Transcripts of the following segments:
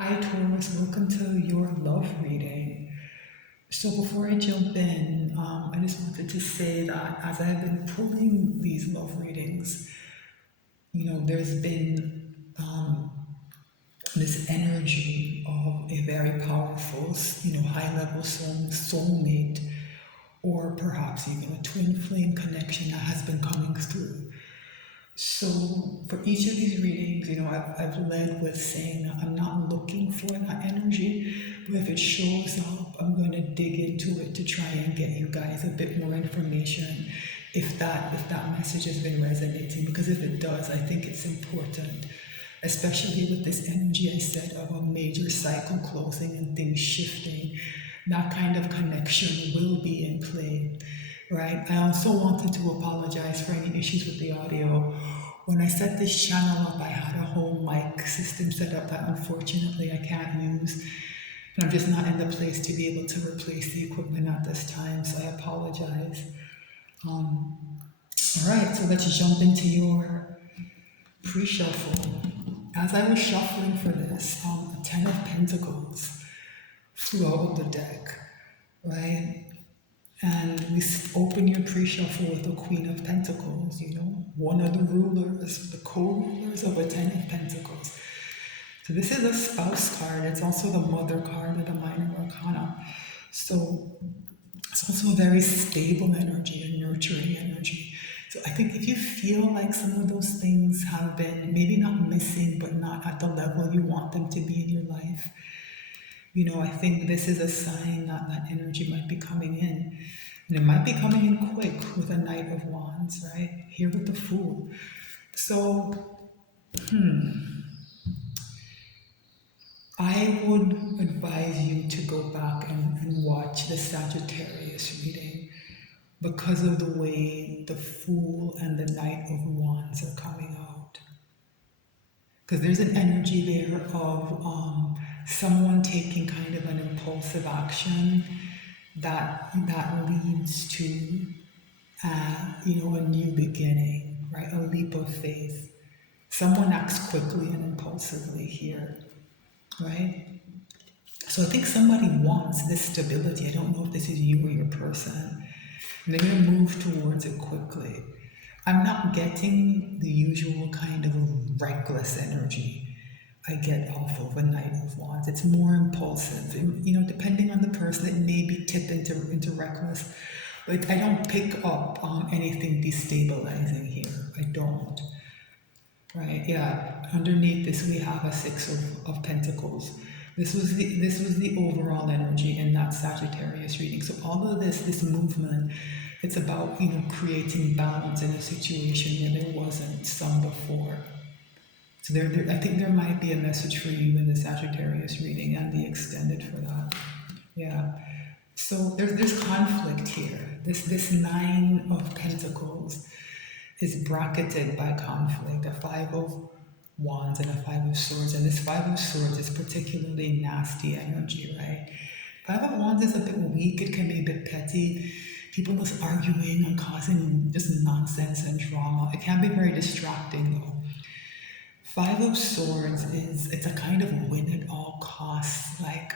Hi Taurus, welcome to your love reading. So before I jump in, I just wanted to say that as I have been pulling these love readings, there's been this energy of a very powerful, high-level soulmate, or perhaps even a twin flame connection that has been coming through. So for each of these readings, I've led with saying that I'm not looking for that energy, but if it shows up, I'm going to dig into it to try and get you guys a bit more information if that message has been resonating. Because if it does, I think it's important, especially with this energy I said of a major cycle closing and things shifting. That kind of connection will be in play, right? I also wanted to apologize for any issues with the audio. When I set this channel up, I had a whole mic system set up that unfortunately I can't use. And I'm just not in the place to be able to replace the equipment at this time, so I apologize. All right, so let's jump into your pre-shuffle. As I was shuffling for this, Ten of Pentacles flew out of the deck, right? And we open your pre-shuffle with the Queen of Pentacles, one of the rulers, the co-rulers of a Ten of Pentacles. So this is a spouse card. It's also the mother card of the minor arcana. So it's also a very stable energy, a nurturing energy. So I think if you feel like some of those things have been maybe not missing, but not at the level you want them to be in your life, I think this is a sign that that energy might be coming in. And it might be coming in quick with a Knight of Wands, right? Here with the Fool. So, I would advise you to go back and watch the Sagittarius reading because of the way the Fool and the Knight of Wands are coming out. Because there's an energy there of someone taking kind of an impulsive action that leads to a new beginning, right? A leap of faith. Someone acts quickly and impulsively here, right? So I think somebody wants this stability. I don't know if this is you or your person. And they're going to move towards it quickly. I'm not getting the usual kind of reckless energy I get off of a Knight of Wands. It's more impulsive. And, depending on the person, it may be tipped into reckless. But I don't pick up anything destabilizing here. I don't. Right? Yeah. Underneath this, we have a Six of Pentacles. This was the overall energy in that Sagittarius reading. So all of this movement, it's about creating balance in a situation where there wasn't some before. So I think there might be a message for you in the Sagittarius reading and the extended for that. Yeah. So there's conflict here. This Nine of Pentacles is bracketed by conflict. A Five of Wands and a Five of Swords. And this Five of Swords is particularly nasty energy, right? Five of Wands is a bit weak. It can be a bit petty. People just arguing and causing just nonsense and drama. It can be very distracting though. Five of Swords it's a kind of win at all costs, like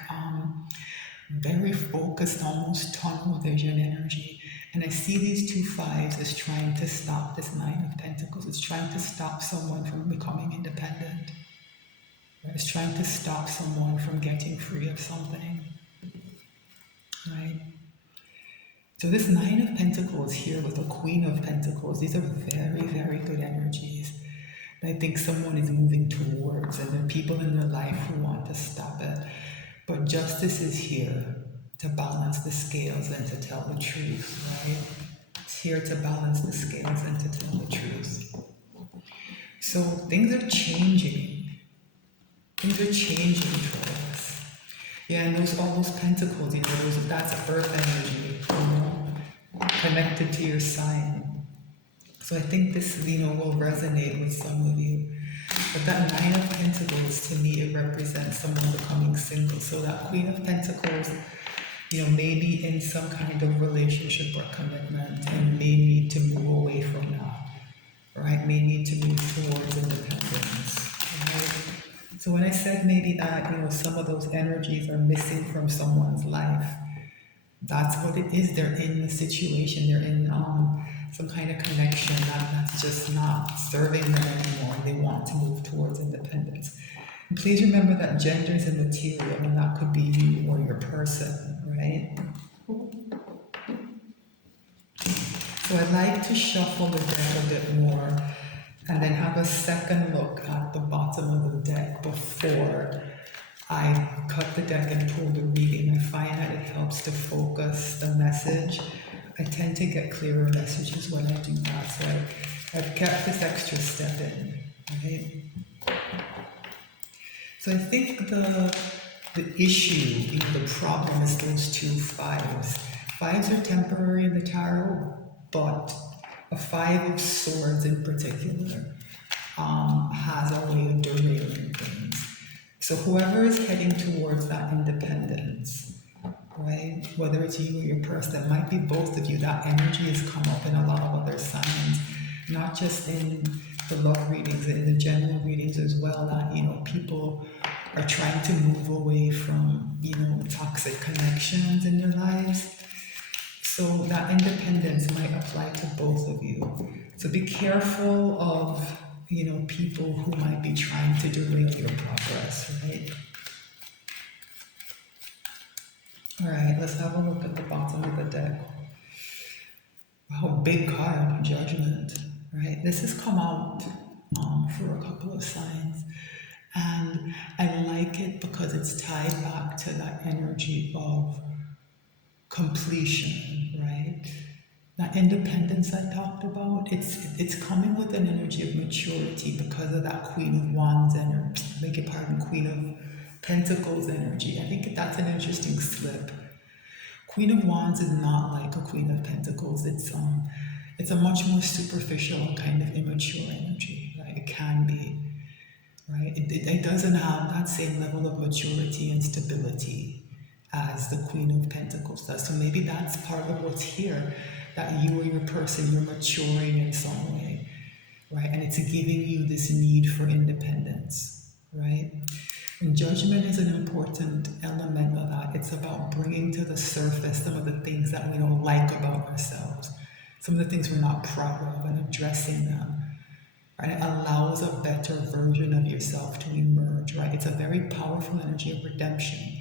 very focused, almost tunnel vision energy. And I see these two fives as trying to stop this Nine of Pentacles. It's trying to stop someone from becoming independent. It's trying to stop someone from getting free of something. Right? So this Nine of Pentacles here with the Queen of Pentacles, these are very, very good energies. I think someone is moving towards, and there are people in their life who want to stop it. But justice is here to balance the scales and to tell the truth, right? It's here to balance the scales and to tell the truth. So things are changing. Things are changing for us. Yeah, and all those pentacles, that's earth energy, connected to your sign. So I think this, will resonate with some of you. But that Nine of Pentacles, to me, it represents someone becoming single. So that Queen of Pentacles, maybe in some kind of relationship or commitment and may need to move away from that, right? May need to move towards independence, right? So when I said maybe that, some of those energies are missing from someone's life, that's what it is. They're in the situation, they're in some kind of connection that's just not serving them anymore. They want to move towards independence. And please remember that gender is immaterial, and that could be you or your person, right? So I'd like to shuffle the deck a bit more and then have a second look at the bottom of the deck before I cut the deck and pull the reading. I find that it helps to focus the message. I tend to get clearer messages when I do that, so I've kept this extra step in, right? So I think the issue, the problem is those two fives. Fives are temporary in the tarot, but a five of swords in particular has a way of derailing things. So whoever is heading towards that independence, right? Whether it's you or your person, it might be both of you. That energy has come up in a lot of other signs, not just in the love readings, in the general readings as well. That people are trying to move away from toxic connections in their lives. So that independence might apply to both of you. So be careful of people who might be trying to derail your progress, right? All right, let's have a look at the bottom of the deck. Wow, big card, Judgment, right? This has come out for a couple of signs. And I like it because it's tied back to that energy of completion, right? That independence I talked about, it's coming with an energy of maturity because of that Queen of Wands energy, Queen of Pentacles energy. I think that's an interesting slip. Queen of Wands is not like a Queen of Pentacles. It's a much more superficial and kind of immature energy, right? It can be, right? It doesn't have that same level of maturity and stability as the Queen of Pentacles does. So maybe that's part of what's here, that you or your person, you're maturing in some way, right? And it's giving you this need for independence, right? And judgment is an important element of that. It's about bringing to the surface some of the things that we don't like about ourselves, some of the things we're not proud of, and addressing them. Right? It allows a better version of yourself to emerge, right? It's a very powerful energy of redemption.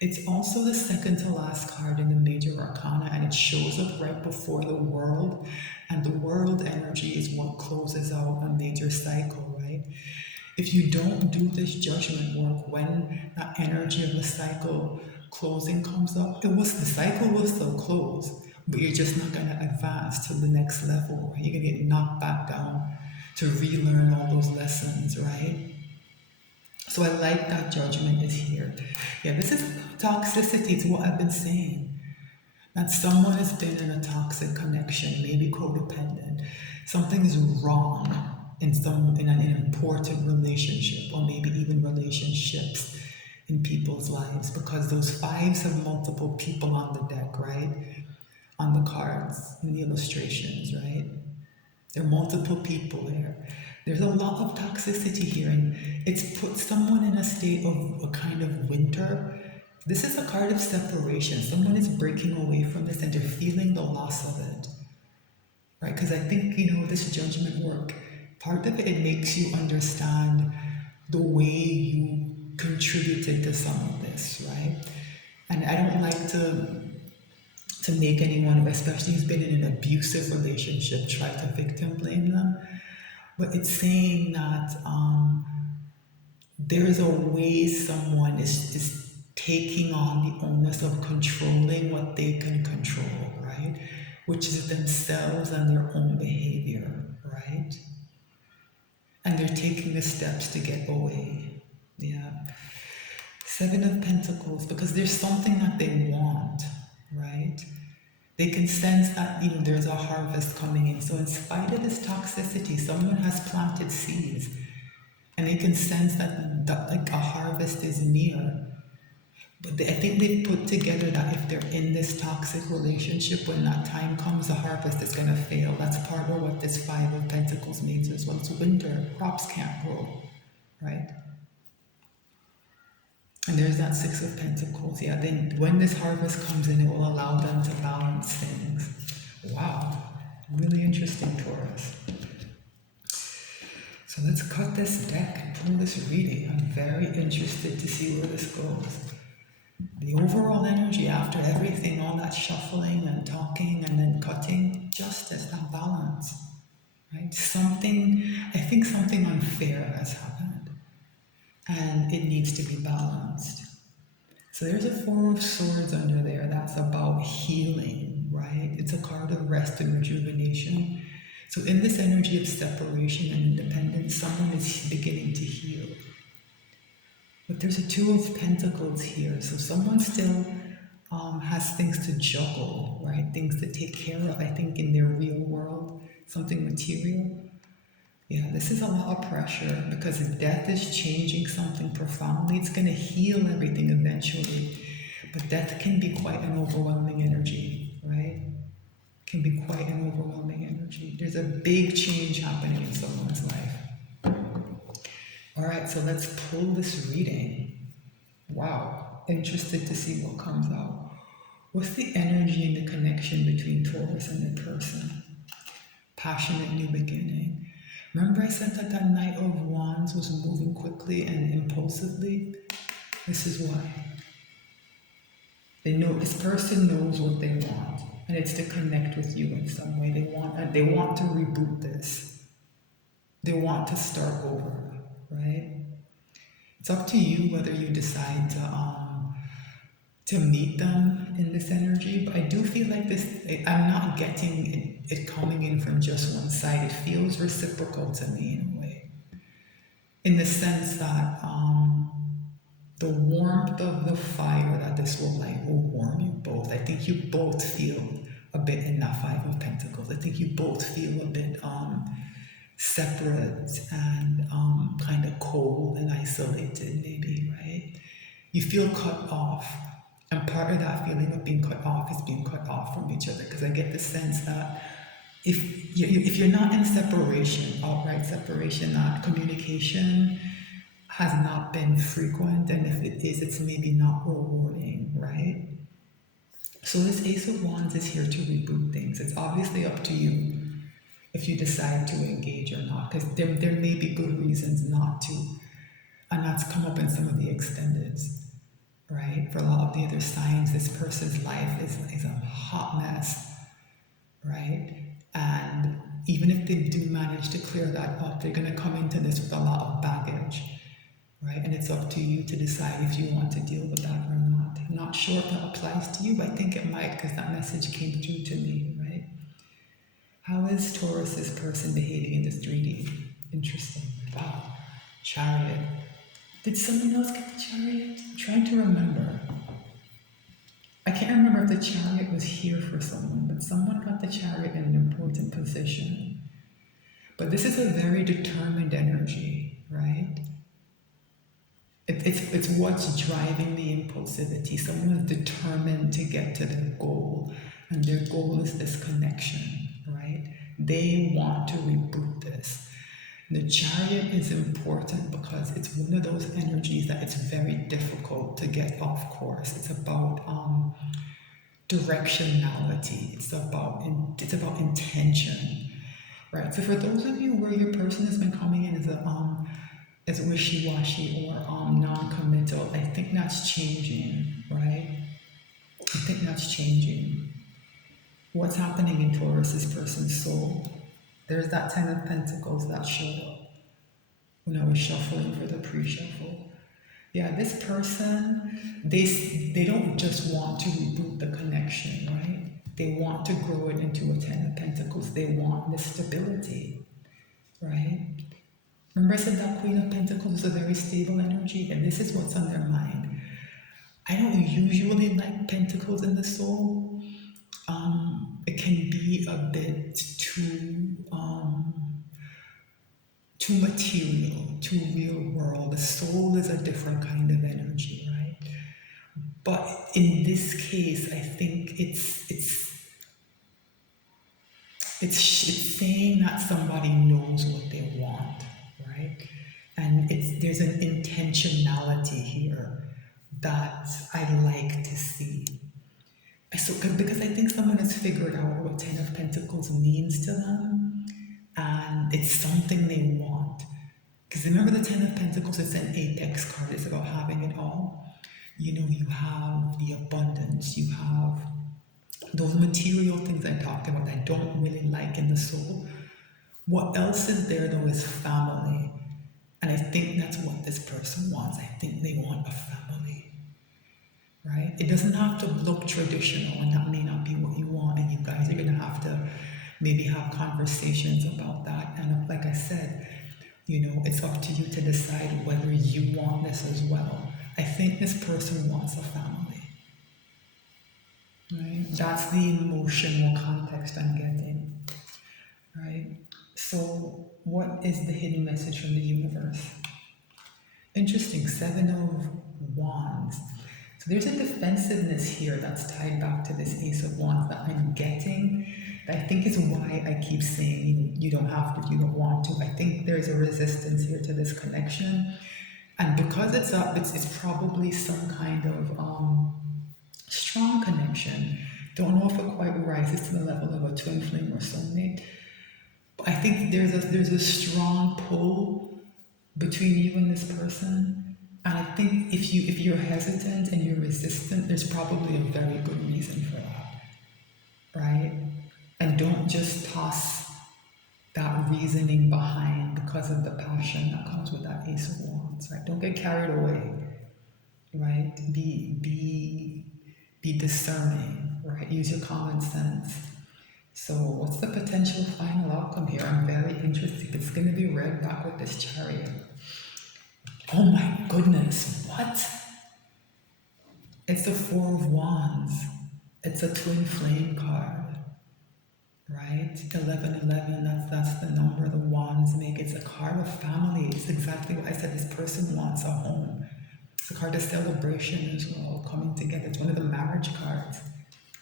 It's also the second to last card in the major arcana, and it shows up right before the world. And the world energy is what closes out a major cycle, right? If you don't do this judgment work when that energy of the cycle closing comes up, the cycle will still close, but you're just not going to advance to the next level. Right? You're going to get knocked back down to relearn all those lessons, right? So I like that judgment is here. Yeah, this is toxicity. It's what I've been saying. That someone has been in a toxic connection, maybe codependent. Something is wrong in an important relationship, or maybe even relationships in people's lives, because those fives have multiple people on the deck, right? On the cards, in the illustrations, right? There are multiple people there. There's a lot of toxicity here, and it's put someone in a state of a kind of winter. This is a card of separation. Someone is breaking away from this and they're feeling the loss of it, right? Because I think, this judgment work, part of it makes you understand the way you contributed to some of this, right? And I don't like to make anyone, especially who's been in an abusive relationship, try to victim blame them. But it's saying that there is a way someone is taking on the onus of controlling what they can control, right? Which is themselves and their own behavior, right? And they're taking the steps to get away. Yeah. Seven of Pentacles, because there's something that they want, right? They can sense that, there's a harvest coming in. So in spite of this toxicity, someone has planted seeds, and they can sense that like a harvest is near. But I think they've put together that if they're in this toxic relationship, when that time comes, the harvest is going to fail. That's part of what this Five of Pentacles means as well. It's winter. Crops can't grow, right? And there's that Six of Pentacles. Yeah, then when this harvest comes in, it will allow them to balance things. Wow, really interesting, Taurus. So let's cut this deck and pull this reading. I'm very interested to see where this goes. The overall energy after everything, all that shuffling and talking and then cutting, justice and balance, right? I think something unfair has happened and it needs to be balanced. So there's a Four of Swords under there that's about healing, right? It's a card of rest and rejuvenation. So in this energy of separation and independence, someone is beginning to heal. But there's a Two of Pentacles here. So someone still has things to juggle, right? Things to take care of, I think, in their real world, something material. Yeah, this is a lot of pressure because if death is changing something profoundly, it's going to heal everything eventually. But death can be quite an overwhelming energy, right? Can be quite an overwhelming energy. There's a big change happening in someone's life. All right, so let's pull this reading. Wow, interested to see what comes out. What's the energy and the connection between Taurus and the person? Passionate new beginning. Remember I said that that Knight of Wands was moving quickly and impulsively? This is why. They know this person knows what they want, and it's to connect with you in some way. They want to reboot this. They want to start over, right? It's up to you whether you decide to meet them in this energy, but I do feel like this, I'm not getting it coming in from just one side. It feels reciprocal to me in a way. In the sense that the warmth of the fire that this will light will warm you both. I think you both feel a bit in that Five of Pentacles. I think you both feel a bit separate and kind of cold and isolated maybe, right? You feel cut off. And part of that feeling of being cut off is being cut off from each other, because I get the sense that if you're not in separation, outright separation, that communication has not been frequent, and if it is, it's maybe not rewarding, right? So this Ace of Wands is here to reboot things. It's obviously up to you if you decide to engage or not, because there may be good reasons not to, and that's come up in some of the extendeds. Right? For a lot of the other signs, this person's life is a hot mess, right? And even if they do manage to clear that up, they're going to come into this with a lot of baggage, right? And it's up to you to decide if you want to deal with that or not. I'm not sure if that applies to you, but I think it might, because that message came through to me, right? How is Taurus's person behaving in this 3D? Interesting. Wow. Chariot. Did someone else get the Chariot? I'm trying to remember. I can't remember if the Chariot was here for someone, but someone got the Chariot in an important position. But this is a very determined energy, right? It's what's driving the impulsivity. Someone is determined to get to their goal, and their goal is this connection, right? They want to reboot this. The Chariot is important because it's one of those energies that it's very difficult to get off course. It's about directionality. It's about intention, right? So for those of you where your person has been coming in as wishy-washy or non-committal, I think that's changing, right? I think that's changing. What's happening in Taurus's person's soul? There's that Ten of Pentacles that showed up when I was shuffling for the pre-shuffle. Yeah, this person, they don't just want to reboot the connection, right? They want to grow it into a Ten of Pentacles. They want the stability, right? Remember I said that Queen of Pentacles is a very stable energy, and this is what's on their mind. I don't usually like Pentacles in the soul. It can be a bit too material, too real world. The soul is a different kind of energy, right? But in this case, I think it's saying that somebody knows what they want, right? And there's an intentionality here, that I like to see. So, because I think someone has figured out what Ten of Pentacles means to them, and it's something they want. Because remember, the Ten of Pentacles is an apex card. It's about having it all. You know, you have the abundance. You have those material things I talked about that I don't really like in the soul. What else is there though is family. And I think that's what this person wants. I think they want a family, right? It doesn't have to look traditional, and that may not be what you want. And you guys are going to have to maybe have conversations about that. And like I said, you know, it's up to you to decide whether you want this as well. I think this person wants a family, right? That's the emotional context I'm getting, right? So, what is the hidden message from the universe? Interesting, Seven of Wands. So there's a defensiveness here that's tied back to this Ace of Wands that I'm getting. That I think is why I keep saying you don't have to if you don't want to. I think there's a resistance here to this connection. And because it's up, it's probably some kind of strong connection. Don't know if it quite rises to the level of a twin flame or soulmate. But I think there's a strong pull between you and this person. And I think if you're hesitant and you're resistant, there's probably a very good reason for that, right? And don't just toss that reasoning behind because of the passion that comes with that Ace of Wands, right? Don't get carried away, right? Be discerning, right? Use your common sense. So what's the potential final outcome here? I'm very interested. It's going to be read back with this Chariot. Oh my goodness, what? It's the Four of Wands. It's a twin flame card, right? 1111, that's the number the wands make. It's a card of family. It's exactly what I said. This person wants a home. It's a card of celebration as well, coming together. It's one of the marriage cards.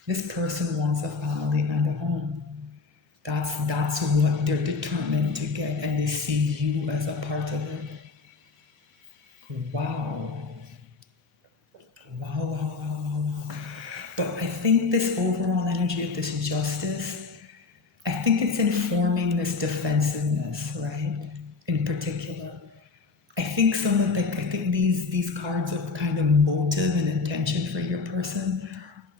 This person wants a family and a home. That's what they're determined to get, and they see you as a part of it. Wow. Wow. But I think this overall energy of this justice, I think it's informing this defensiveness, right? In particular. I think these cards of kind of motive and intention for your person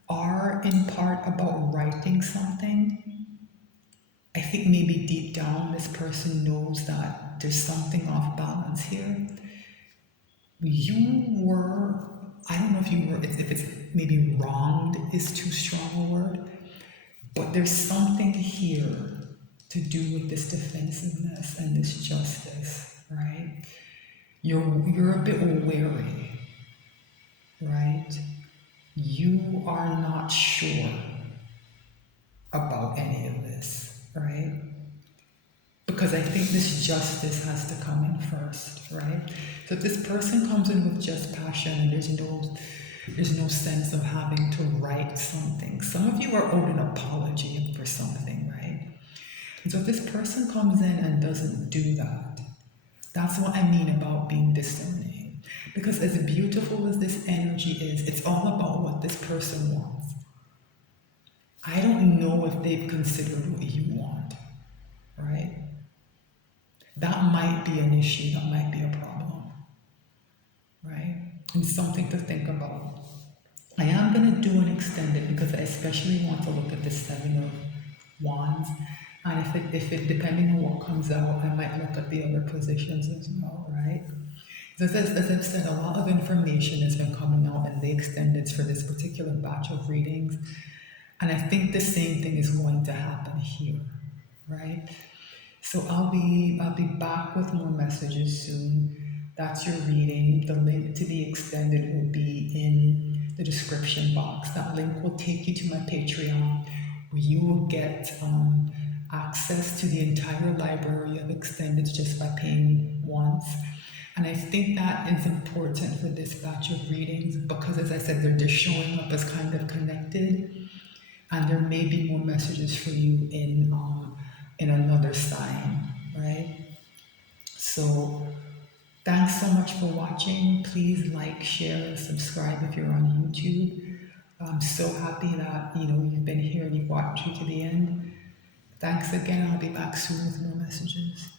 are in part about writing something. I think maybe deep down this person knows that there's something off balance here. You were, I don't know if you were, if it's maybe wronged is too strong a word, but there's something here to do with this defensiveness and this justice, right? You're a bit wary, right? You are not sure about any of this, right? Because I think this justice has to come in first, right? So if this person comes in with just passion and there's no sense of having to write something. Some of you are owed an apology for something, right? And so if this person comes in and doesn't do that, that's what I mean about being discerning. Because as beautiful as this energy is, it's all about what this person wants. I don't know if they've considered what you want, right? That might be an issue, that might be a problem, right? And something to think about. I am going to do an extended because I especially want to look at the Seven of Wands. And if it depending on what comes out, I might look at the other positions as well, right? So as I've said, a lot of information has been coming out in the extendeds for this particular batch of readings. And I think the same thing is going to happen here, right? So I'll be back with more messages soon. That's your reading. The link to the extended will be in the description box. That link will take you to my Patreon, where you will get access to the entire library of extendeds just by paying once. And I think that is important for this batch of readings because, as I said, they're just showing up as kind of connected, and there may be more messages for you in another sign, right? So Thanks so much for watching. Please like, share, and subscribe if you're on YouTube. I'm so happy that you've been here and you've watched through to the end. Thanks again. I'll be back soon with more messages.